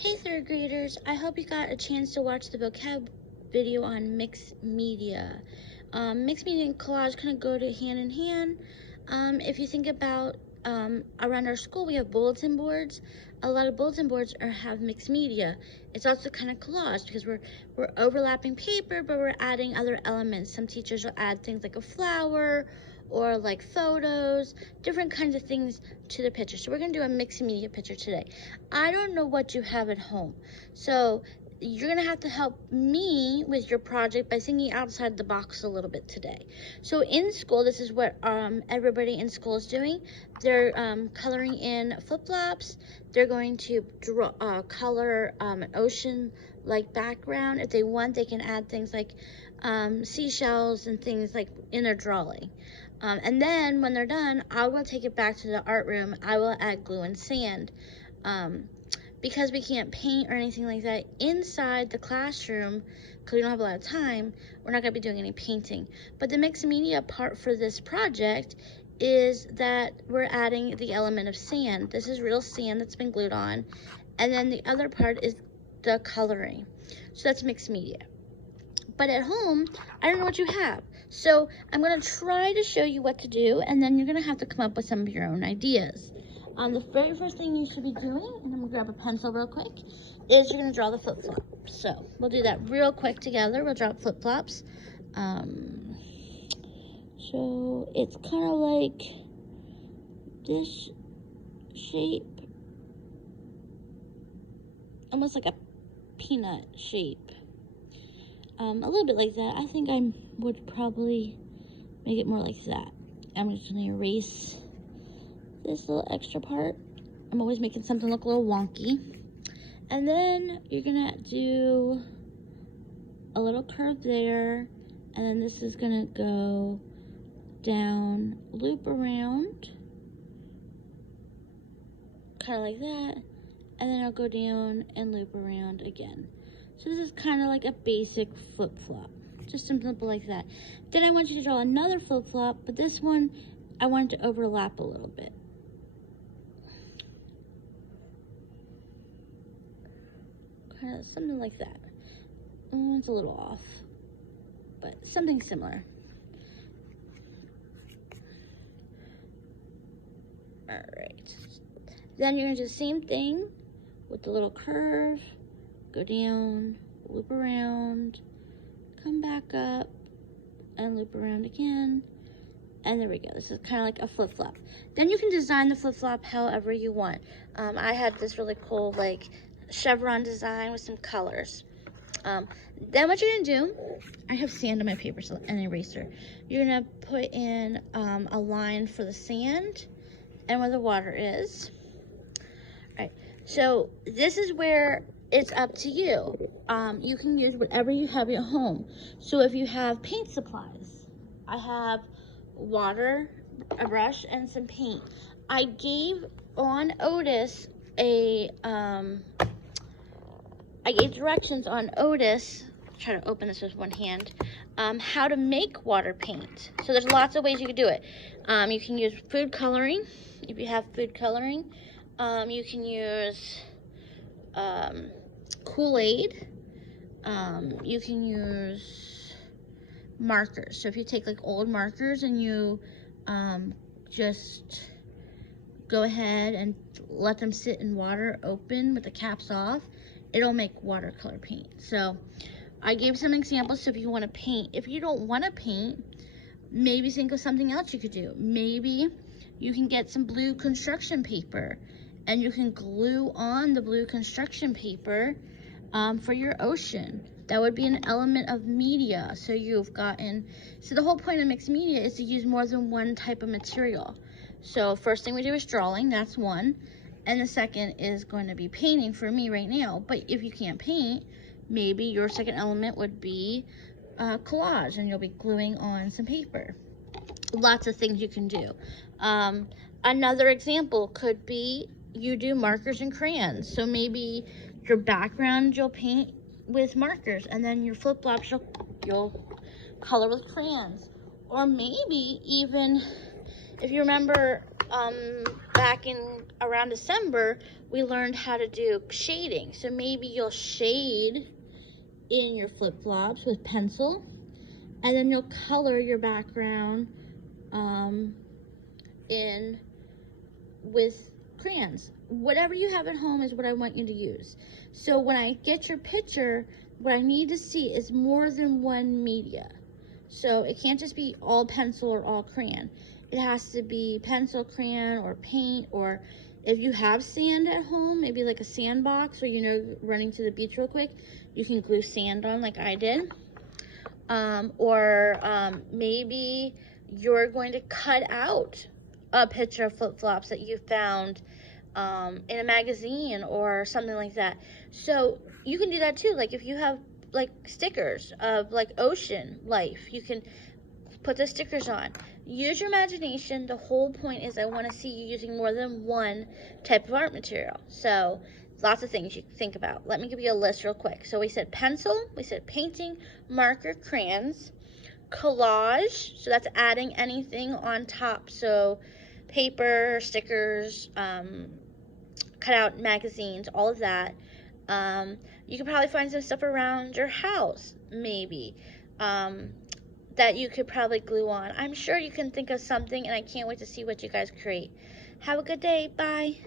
Hey third graders, I hope you got a chance to watch the vocab video on mixed media. Mixed media and collage kind of go hand in hand. If you think about around our school, we have bulletin boards. A lot of bulletin boards have mixed media. It's also kind of collage because we're overlapping paper, but we're adding other elements. Some teachers will add things like a flower or like photos, different kinds of things to the picture. So we're gonna do a mixed media picture today. I don't know what you have at home, so you're gonna have to help me with your project by thinking outside the box a little bit today. So in school, this is what everybody in school is doing. They're coloring in flip-flops. They're going to color an ocean-like background. If they want, they can add things like seashells and things like in their drawing. And then when they're done, I will take it back to the art room. I will add glue and sand. Because we can't paint or anything like that inside the classroom, because we don't have a lot of time, we're not going to be doing any painting. But the mixed media part for this project is that we're adding the element of sand. This is real sand that's been glued on. And then the other part is the coloring. So that's mixed media. But at home, I don't know what you have. So I'm going to try to show you what to do, and then you're going to have to come up with some of your own ideas. The very first thing you should be doing, and I'm going to grab a pencil real quick, is you're going to draw the flip-flop. So we'll do that real quick together. We'll draw flip-flops. So it's kind of like this shape, almost like a peanut shape. A little bit like that. I think I would probably make it more like that. I'm just going to erase this little extra part. I'm always making something look a little wonky. And then you're going to do a little curve there. And then this is going to go down, loop around, kind of like that. And then I'll go down and loop around again. So this is kind of like a basic flip-flop, just something simple like that. Then I want you to draw another flip-flop, but this one, I want it to overlap a little bit. Kind of something like that. It's a little off, but something similar. All right. Then you're gonna do the same thing with the little curve. Go down, loop around, come back up, and loop around again. And there we go. This is kind of like a flip-flop. Then you can design the flip-flop however you want. I had this really cool like chevron design with some colors. Then what you're gonna do, I have sand on my paper, so an eraser. You're gonna put in a line for the sand and where the water is. All right, so this is where it's up to you. You can use whatever you have at home. So if you have paint supplies, I have water, a brush, and some paint. I gave on Otis I gave directions on Otis, try to open this with one hand, how to make water paint. So there's lots of ways you can do it. You can use food coloring, if you have food coloring. You can use Kool-Aid. You can use markers. So if you take like old markers and you just go ahead and let them sit in water open with the caps off, it'll make watercolor paint. So I gave some examples. So if you want to paint, if you don't want to paint, maybe think of something else you could do. Maybe you can get some blue construction paper and you can glue on the blue construction paper for your ocean. That would be an element of media. So the whole point of mixed media is to use more than one type of material. So first thing we do is drawing, that's one. And the second is going to be painting for me right now. But if you can't paint, maybe your second element would be collage, and you'll be gluing on some paper. Lots of things you can do. Another example could be you do markers and crayons. So maybe your background you'll paint with markers, and then your flip-flops you'll color with crayons. Or maybe even, if you remember back in around December, we learned how to do shading. So maybe you'll shade in your flip-flops with pencil, and then you'll color your background in with crayons. Whatever you have at home is what I want you to use. So when I get your picture, what I need to see is more than one media. So it can't just be all pencil or all crayon. It has to be pencil, crayon, or paint, or if you have sand at home, maybe like a sandbox, or running to the beach real quick, you can glue sand on like I did. Maybe you're going to cut out a picture of flip-flops that you found in a magazine or something like that. So you can do that too. Like if you have like stickers of like ocean life, you can put the stickers on. Use your imagination. The whole point is I want to see you using more than one type of art material. So lots of things you can think about. Let me give you a list real quick. So we said pencil, we said painting, marker, crayons, collage, so that's adding anything on top. So paper, stickers, cut out magazines, all of that. You can probably find some stuff around your house, maybe, that you could probably glue on. I'm sure you can think of something, and I can't wait to see what you guys create. Have a good day. Bye.